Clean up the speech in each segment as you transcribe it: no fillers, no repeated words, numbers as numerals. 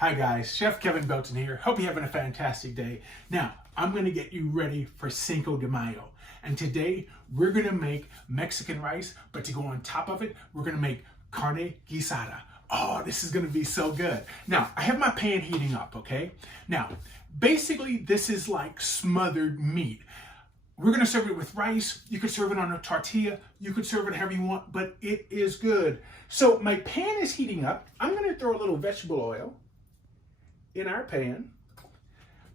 Hi guys, Chef Kevin Belton here. Hope you're having a fantastic day. Now, I'm gonna get you ready for Cinco de Mayo. And today, we're gonna make Mexican rice, but to go on top of it, we're gonna make carne guisada. Oh, this is gonna be so good. Now, I have my pan heating up, okay? Now, basically, this is like smothered meat. We're gonna serve it with rice. You could serve it on a tortilla. You could serve it however you want, but it is good. So my pan is heating up. I'm gonna throw a little vegetable oil in our pan,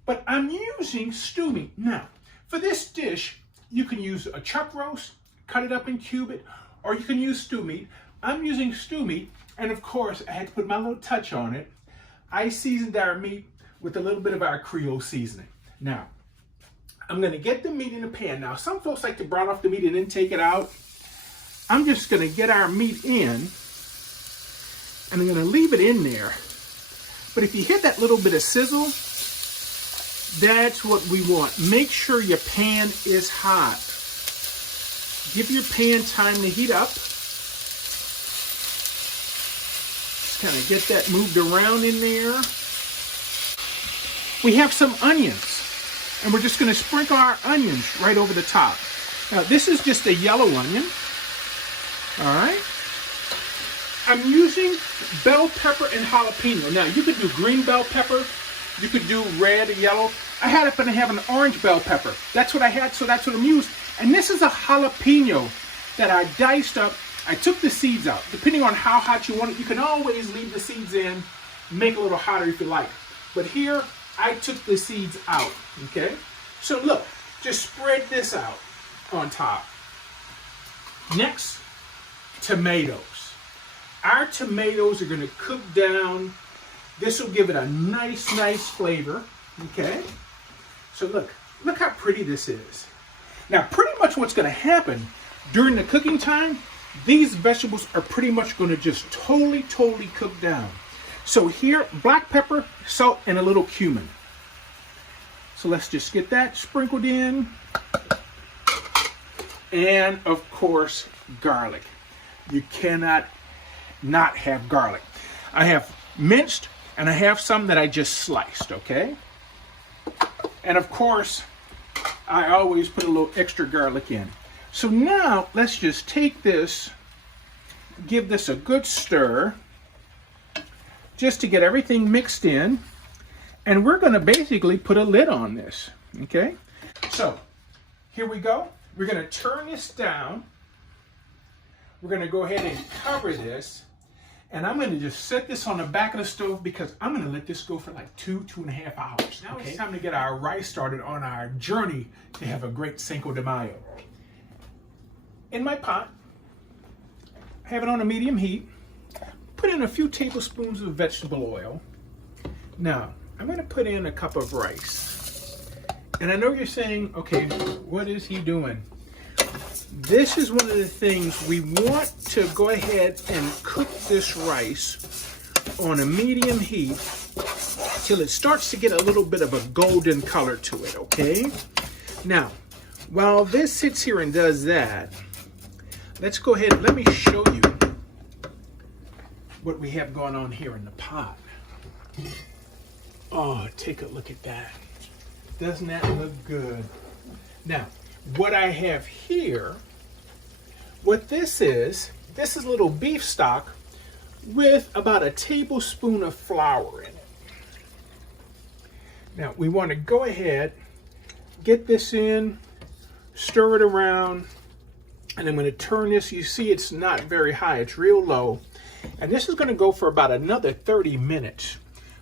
but I'm using stew meat. Now, for this dish, you can use a chuck roast, cut it up and cube it, or you can use stew meat. I'm using stew meat, and of course, I had to put my little touch on it. I seasoned our meat with a little bit of our Creole seasoning. Now, I'm gonna get the meat in the pan. Now, some folks like to brown off the meat and then take it out. I'm just gonna get our meat in, and I'm gonna leave it in there. But if you hear that little bit of sizzle, that's what we want. Make sure your pan is hot. Give your pan time to heat up. Just kind of get that moved around in there. We have some onions, and we're just going to sprinkle our onions right over the top. Now, this is just a yellow onion. All right. I'm using bell pepper and jalapeno. Now, you could do green bell pepper. You could do red or yellow. I had it, but I have an orange bell pepper. That's what I had, so that's what I'm using. And this is a jalapeno that I diced up. I took the seeds out. Depending on how hot you want it, you can always leave the seeds in, make it a little hotter if you like. But here, I took the seeds out, okay? So look, just spread this out on top. Next, tomatoes. Our tomatoes are gonna cook down. This will give it a nice flavor, okay? So look how pretty this is. Now, pretty much what's gonna happen during the cooking time, these vegetables are pretty much gonna just totally cook down. So here, black pepper, salt, and a little cumin. So let's just get that sprinkled in. And of course, garlic. You cannot not have garlic. I have minced, and I have some that I just sliced, okay? And of course, I always put a little extra garlic in. So now, let's just take this, give this a good stir, just to get everything mixed in, and we're gonna basically put a lid on this, okay? So, here we go. We're gonna turn this down. We're gonna go ahead and cover this. And I'm gonna just set this on the back of the stove because I'm gonna let this go for like 2.5 hours. Now it's time to get our rice started on our journey to have a great Cinco de Mayo. In my pot, I have it on a medium heat. Put in a few tablespoons of vegetable oil. Now, I'm gonna put in a cup of rice. And I know you're saying, okay, what is he doing? This is one of the things we want to go ahead and cook this rice on a medium heat till it starts to get a little bit of a golden color to it, okay? Now, while this sits here and does that, let's go ahead and let me show you what we have going on here in the pot. Oh, take a look at that. Doesn't that look good? Now, what I have here, what this is a little beef stock with about a tablespoon of flour in it. Now, we want to go ahead, get this in, stir it around, and I'm going to turn this. You see it's not very high, it's real low. And this is going to go for about another 30 minutes.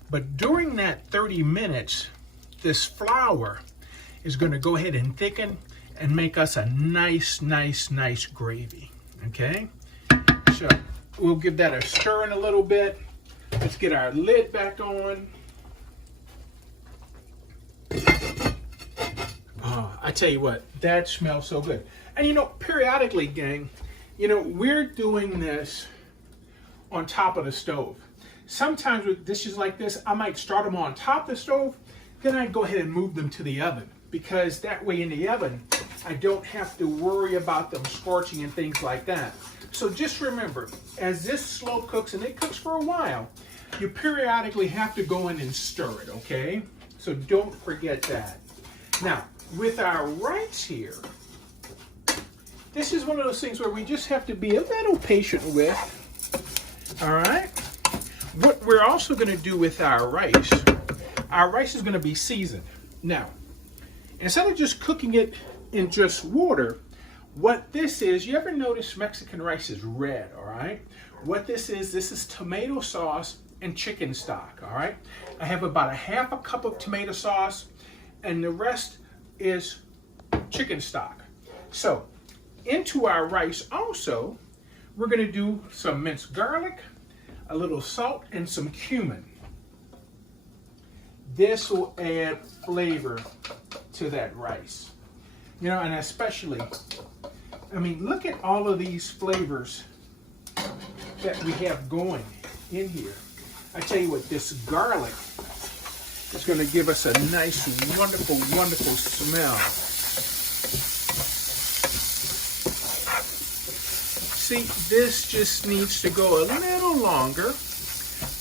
But during that 30 minutes, this flour is going to go ahead and thicken and make us a nice gravy, okay? So we'll give that a stir in a little bit. Let's get our lid back on. Oh, I tell you what, that smells so good. And you know, periodically, gang, you know, we're doing this on top of the stove. Sometimes with dishes like this, I might start them on top of the stove, then I'd go ahead and move them to the oven, because that way in the oven, I don't have to worry about them scorching and things like that. So just remember, as this slow cooks, and it cooks for a while, you periodically have to go in and stir it, okay? So don't forget that. Now, with our rice here, this is one of those things where we just have to be a little patient with, all right? What we're also gonna do with our rice is gonna be seasoned. Now, instead of just cooking it in just water, what this is, you ever notice Mexican rice is red, all right? What this is tomato sauce and chicken stock, all right? I have about a half a cup of tomato sauce and the rest is chicken stock. So into our rice also, we're gonna do some minced garlic, a little salt, and some cumin. This will add flavor to that rice. You know, and especially, I mean, look at all of these flavors that we have going in here. I tell you what, this garlic is going to give us a nice, wonderful, wonderful smell. See, this just needs to go a little longer,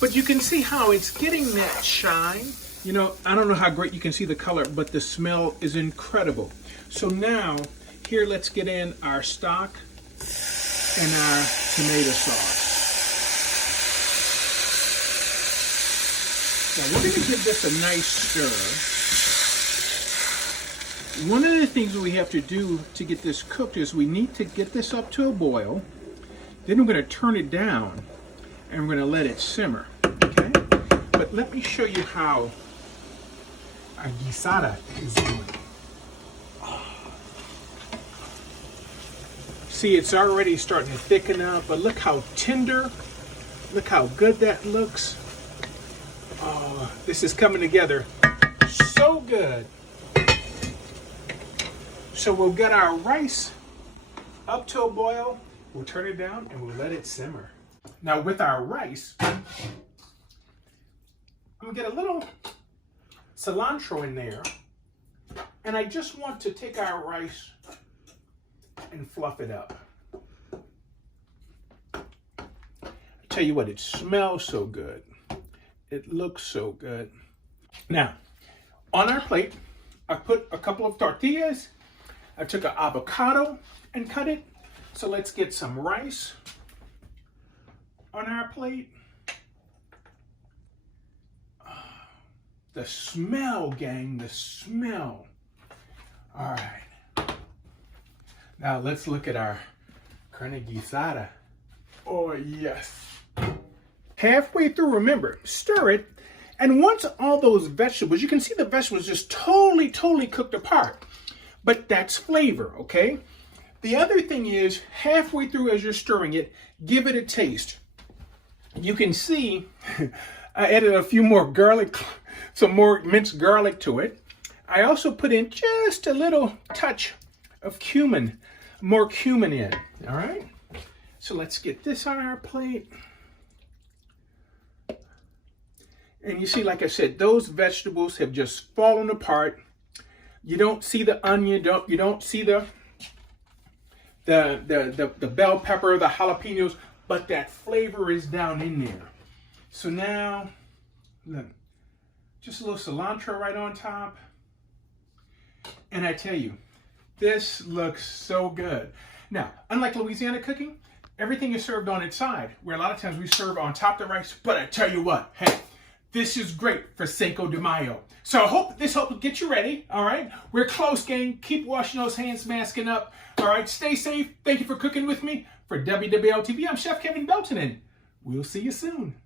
but you can see how it's getting that shine. You know, I don't know how great you can see the color, but the smell is incredible. So now, here let's get in our stock and our tomato sauce. Now we're going to give this a nice stir. One of the things we have to do to get this cooked is we need to get this up to a boil. Then we're going to turn it down and we're going to let it simmer. Okay? But let me show you how our guisada is doing. See, it's already starting to thicken up, but look how tender, look how good that looks. Oh, this is coming together so good. So we'll get our rice up to a boil, we'll turn it down, and we'll let it simmer. Now with our rice, I'm gonna get a little cilantro in there, and I just want to take our rice and fluff it up. I tell you what, it smells so good. It looks so good. Now, on our plate, I put a couple of tortillas. I took an avocado and cut it. So let's get some rice on our plate. The smell, gang, the smell. All right. Now let's look at our carne guisada. Oh yes. Halfway through, remember, stir it. And once all those vegetables, you can see the vegetables just totally cooked apart. But that's flavor, okay? The other thing is, halfway through as you're stirring it, give it a taste. You can see I added a few more garlic, some more minced garlic to it. I also put in just a little touch of cumin, more cumin in, all right? So let's get this on our plate. And you see, like I said, those vegetables have just fallen apart. You don't see the onion, you don't see the bell pepper, the jalapenos, but that flavor is down in there. So now, look, just a little cilantro right on top. And I tell you, this looks so good. Now, unlike Louisiana cooking, everything is served on its side, where a lot of times we serve on top of the rice. But I tell you what, hey, this is great for Cinco de Mayo. So I hope this helped get you ready, all right? We're close, gang. Keep washing those hands, masking up. All right, stay safe. Thank you for cooking with me. For WWL TV, I'm Chef Kevin Belton, and we'll see you soon.